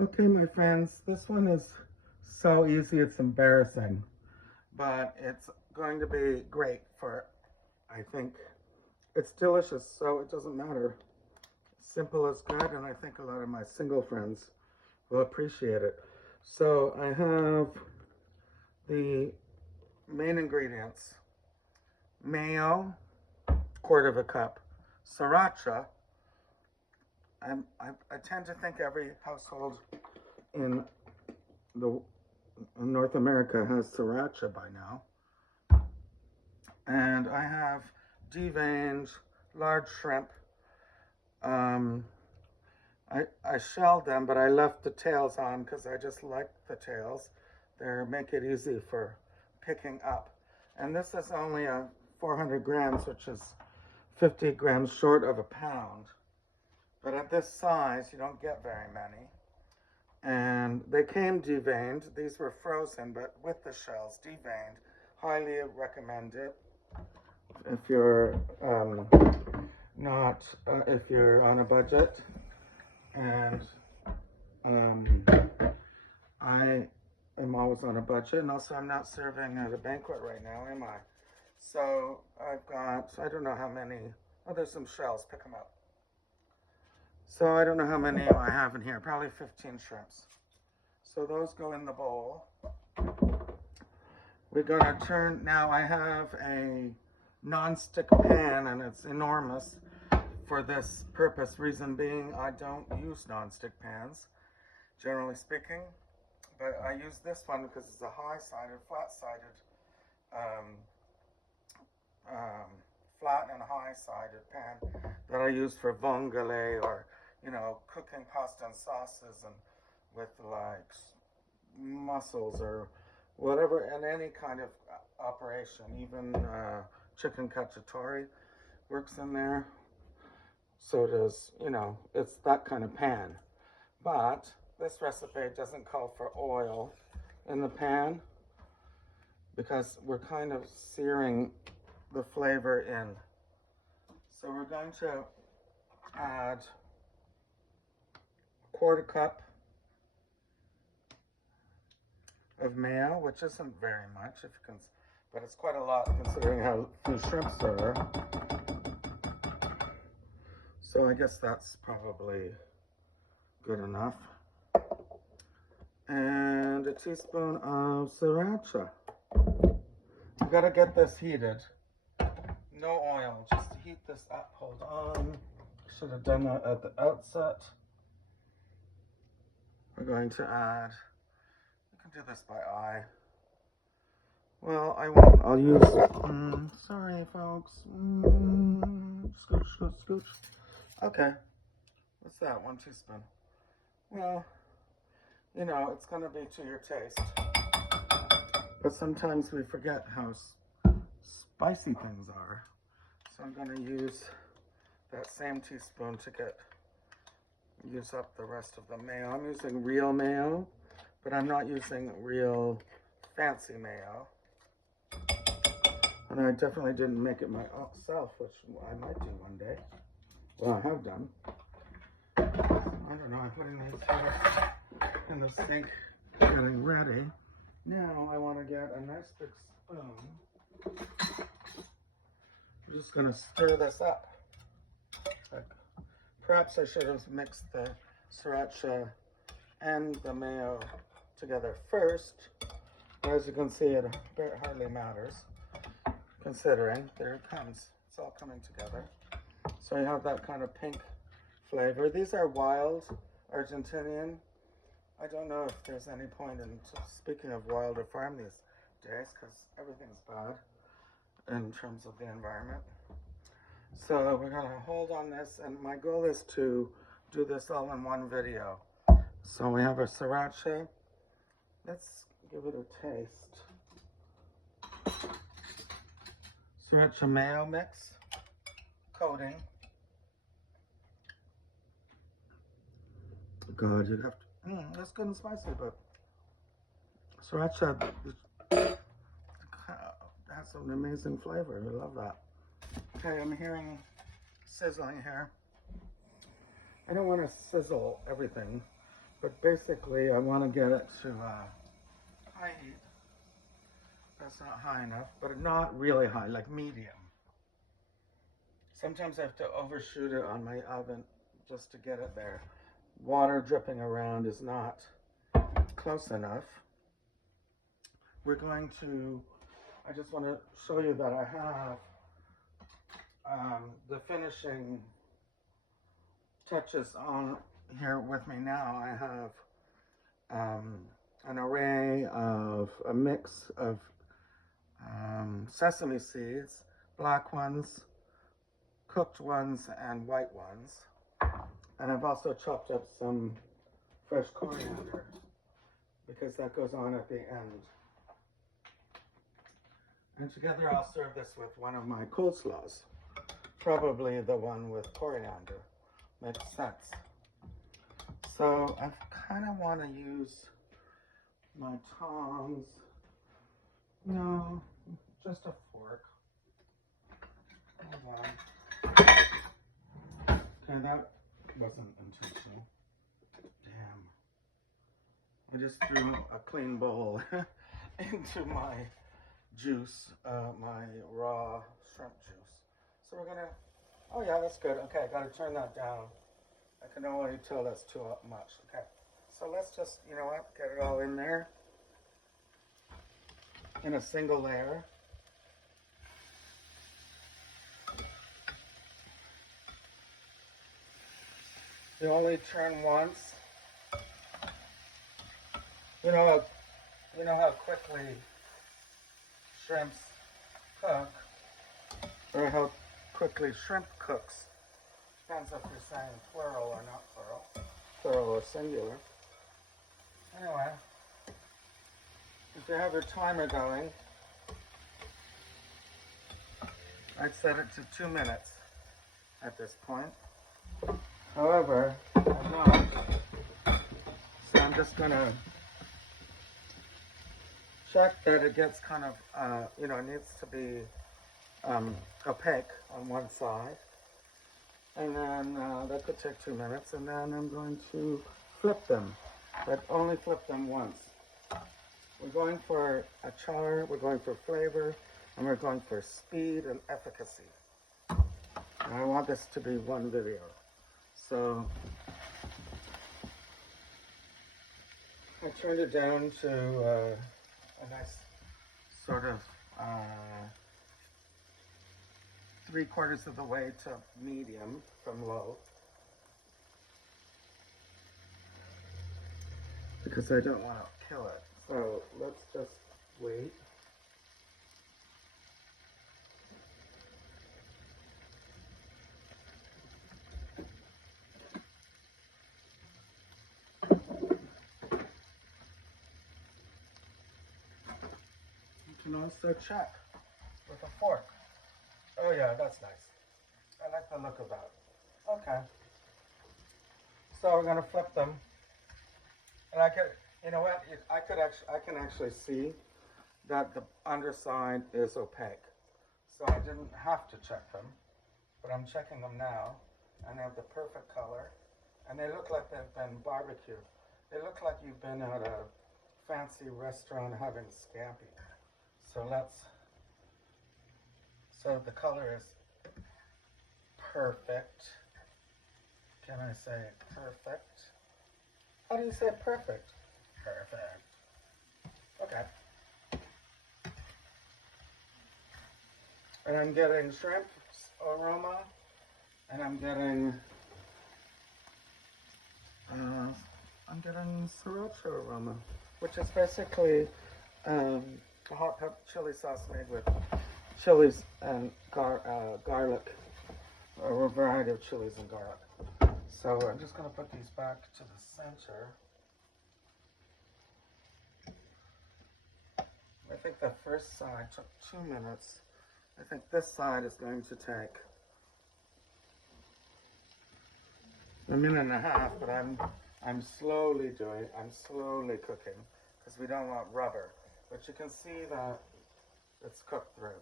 Okay, my friends, this one is so easy it's embarrassing, but it's going to be great for, I think, it's delicious, so it doesn't matter. Simple is good, and I think a lot of my single friends will appreciate it. So I have the main ingredients: mayo, quarter of a cup; sriracha. I tend to think every household in the in North America has sriracha by now. And I have deveined large shrimp. Um, I shelled them, but I left the tails on because I just like the tails. They make it easy for picking up. And this is only a 400 grams, which is 50 grams short of a pound. But at this size, you don't get very many. And they came deveined. These were frozen, but with the shells deveined. Highly recommend it if you're not if you're on a budget. And um, I am always on a budget, and also I'm not serving at a banquet right now, am I? So I've got, I don't know how many. Oh, there's some shells. Pick them up. So I don't know how many I have in here. Probably 15 shrimps. So those go in the bowl. We're gonna turn. Now I have a non-stick pan, and it's enormous for this purpose. Reason being, I don't use non-stick pans, generally speaking, but I use this one because it's a high-sided, flat-sided, um, um, flat and high-sided pan that I use for vongole, or cooking pasta and sauces, and with like mussels or whatever, in any kind of operation. Even chicken cacciatore works in there. So does, it's that kind of pan. But this recipe doesn't call for oil in the pan because we're kind of searing the flavor in. So we're going to add a quarter cup of mayo, which isn't very much, if you can, but it's quite a lot considering how few shrimps there are. So I guess that's probably good enough. And a teaspoon of sriracha. You gotta get this heated. No oil, just heat this up. Hold on. Should have done that at the outset. We're going to add, you can do this by eye. Well, I won't. I'll use, sorry folks. Scooch, scooch, scooch. Okay. What's that? 1 teaspoon. Well, it's going to be to your taste. But sometimes we forget how spicy things are. So I'm going to use that same teaspoon to use up the rest of the mayo. I'm using real mayo, but I'm not using real fancy mayo. And I definitely didn't make it myself, which I might do one day. Well, I have done. I don't know, I'm putting these here in the sink, getting ready. Now I want to get a nice big spoon. I'm just going to stir this up. Perhaps I should have mixed the sriracha and the mayo together first. But as you can see, it hardly matters, considering there it comes. It's all coming together. So you have that kind of pink flavor. These are wild Argentinian. I don't know if there's any point in speaking of wild or farm these days, because everything's bad in terms of the environment. So we're going to hold on this, and my goal is to do this all in one video. So we have our sriracha. Let's give it a taste. Sriracha mayo mix, coating. God, you have to, that's good and spicy, but sriracha has an amazing flavor. I love that. Okay, I'm hearing sizzling here. I don't want to sizzle everything, But basically, I want to get it to high heat. That's not high enough, but not really high, like medium. Sometimes I have to overshoot it on my oven just to get it there. Water dripping around is not close enough. We're going to, I just want to show you that I have the finishing touches on here with me now. I have an array of a mix of sesame seeds, black ones, cooked ones, and white ones. And I've also chopped up some fresh coriander because that goes on at the end. And together I'll serve this with one of my coleslaws, probably the one with coriander. Makes sense. So I kind of want to use my tongs. No, just a fork. Hold on. Okay, that wasn't intentional. Damn. I just threw a clean bowl into my juice, my raw shrimp juice. So we're gonna, oh yeah, that's good. Okay, I gotta turn that down. I can already tell that's too much. Okay, so let's just, you know what, get it all in there in a single layer. You only turn once. You know how quickly shrimps cook, or how quickly shrimp cooks. Depends if you're saying plural or not plural or singular. Anyway, if you have your timer going, I'd set it to 2 minutes at this point. However, I'm not. So I'm just gonna check that it gets kind of, it needs to be opaque on one side. And then that could take 2 minutes. And then I'm going to flip them, but only flip them once. We're going for a char, we're going for flavor, and we're going for speed and efficacy. And I want this to be one video. So I turned it down to a nice sort of 3/4 of the way to medium from low, because I don't want to kill it. So let's just wait. You can also check with a fork. Oh yeah, that's nice. I like the look of that. Okay. So we're gonna flip them, and I could, you know what? I can actually see that the underside is opaque. So I didn't have to check them, but I'm checking them now, and they have the perfect color, and they look like they've been barbecued. They look like you've been at a fancy restaurant having scampi. So the color is perfect. Can I say perfect? How do you say perfect? Perfect. Okay. And I'm getting shrimp aroma, and I'm getting sriracha aroma, which is basically a hot pepper chili sauce made with chilies and garlic, or a variety of chilies and garlic. So I'm just going to put these back to the center. I think the first side took 2 minutes. I think this side is going to take 1.5 minutes, but I'm slowly cooking, because we don't want rubber. But you can see that it's cooked through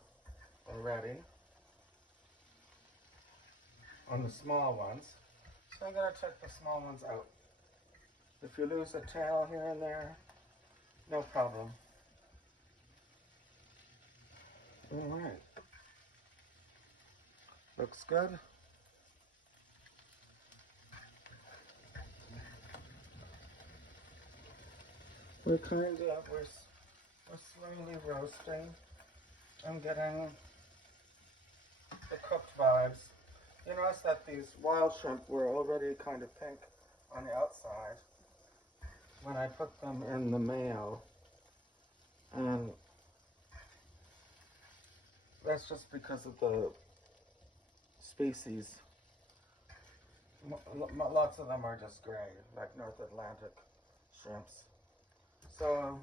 already on the small ones. So I'm going to take the small ones out. If you lose a tail here and there, no problem. All right. Looks good. We're slowly roasting. I'm getting the cooked vibes. You notice that these wild shrimp were already kind of pink on the outside when I put them in the mayo. And that's just because of the species. Lots of them are just gray, like North Atlantic shrimps. So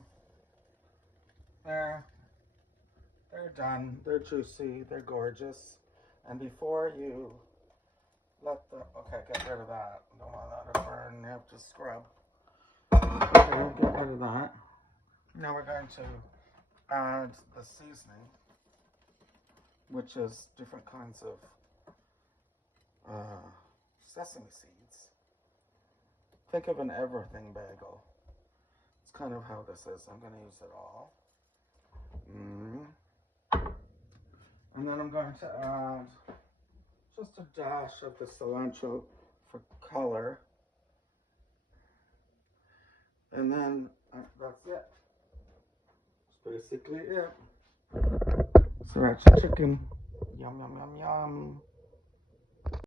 they're done. They're juicy. They're gorgeous. And before you get rid of that. Don't want that to burn. You have to scrub. Okay, get rid of that. Now we're going to add the seasoning, which is different kinds of sesame seeds. Think of an everything bagel. It's kind of how this is. I'm going to use it all. And then I'm going to add just a dash of the cilantro for color. And then that's it. That's basically it. Sriracha chicken. Yum, yum, yum, yum.